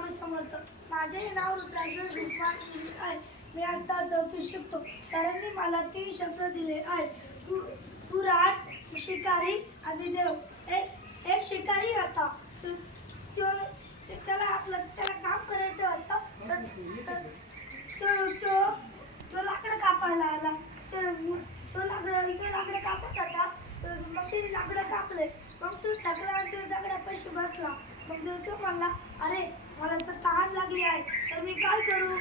स्वामी समर्थ. माझे नाव रुद्राक्ष शिल्पा आहे. मी आता चौथी शिकतो. सरांनी मला 3 शब्द दिले आहेत. पुराण, शिकारी आणि देव. एक शिकारी होता. त्याला काम करायचं होतं. तो लाकडं कापायला आला. तो लाकडं कापत होता. मग तिने लाकडं कापले. मग तो थकला, तो दगडापाशी बसला. मग तो म्हणला, अरे मला तर तहान लागली आहे, तर मी काय करू?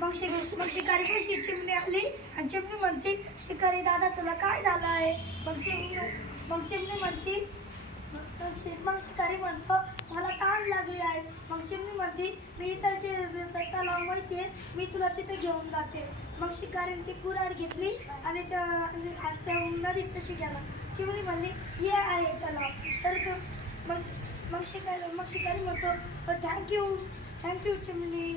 मग शिकारी कशी चिमणी आली आणि चिमणी म्हणते, शिकारी दादा तुला काय झालं आहे? मग चिमणी म्हणते, मग शिकारी म्हणतो, मला तहान लागली आहे. मग चिमणी म्हणते, मी तलाव माहिती आहे, मी तुला तिथे घेऊन जाते. मग शिकारीने ती कुऱ्हाड घेतली आणि त्या नदीत कशी गेला. चिमणी म्हणली, ये आहे तलाव. तर मग शिकारी म्हणतो, थँक्यू चिमणी.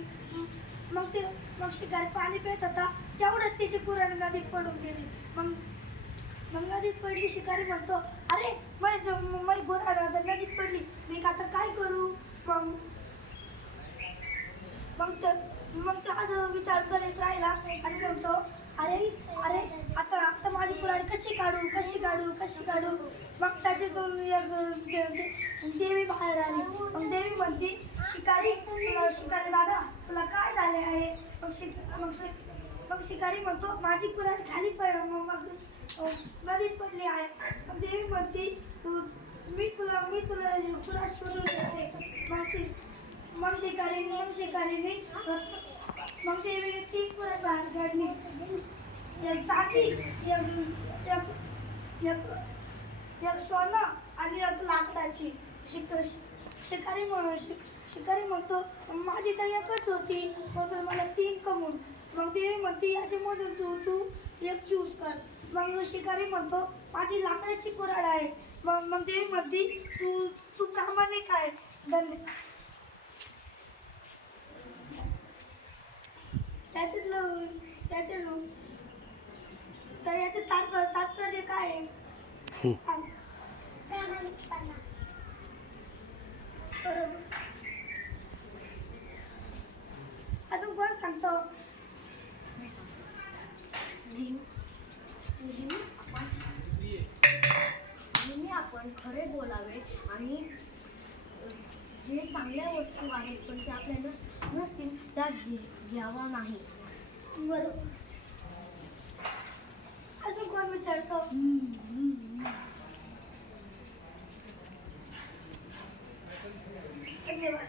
मग शिकारी पाणी पित होता, तेवढ्यात तिची कुऱ्हाड नदीत पडून गेली. मग नदीत पडली. शिकारी म्हणतो, अरे माझी कुऱ्हाड नदीत पडली, मी आता काय करू? मग तो असं विचार करत राहिला आणि म्हणतो, अरे आता माझी कुऱ्हाड कशी काढू? मग त्याच्यातून एक देवी बाहेर आली. मग देवी म्हणते, शिकारी दादा तुला काय झाले आहे? मग शिकारी म्हणतो, माझी कुऱ्हाड खाली नदीत पडली आहे. मग देवी म्हणते, मी तुला कुऱ्हाड शोधून देते. मग शिकारीने मग देवीने 3 कुऱ्हाड बाहेर काढली. एक चांदी, एक सोनं आणि एक लाकडाची. शिकारी म्हणतो, माझी तर एकच होती, मग मला 3 कमवून. मग देवी म्हणते, याच्यामधून तू एक चूज कर. मग शिकारी म्हणतो, माझी लाकडाची कुऱ्हाड आहे. मग देवी म्हणते, तू प्रामाणिक आहे. धन्यवाद. याचे तात्पर्य काय आहे? बरोबर. अजून कोण सांगतो? आपण खरे बोलावे आणि जे चांगल्या वस्तू आहेत पण त्या आपल्याला नसतील त्या घ्यावा नाही. बरोबर. अजून कोण विचारतो? धन्यवाद.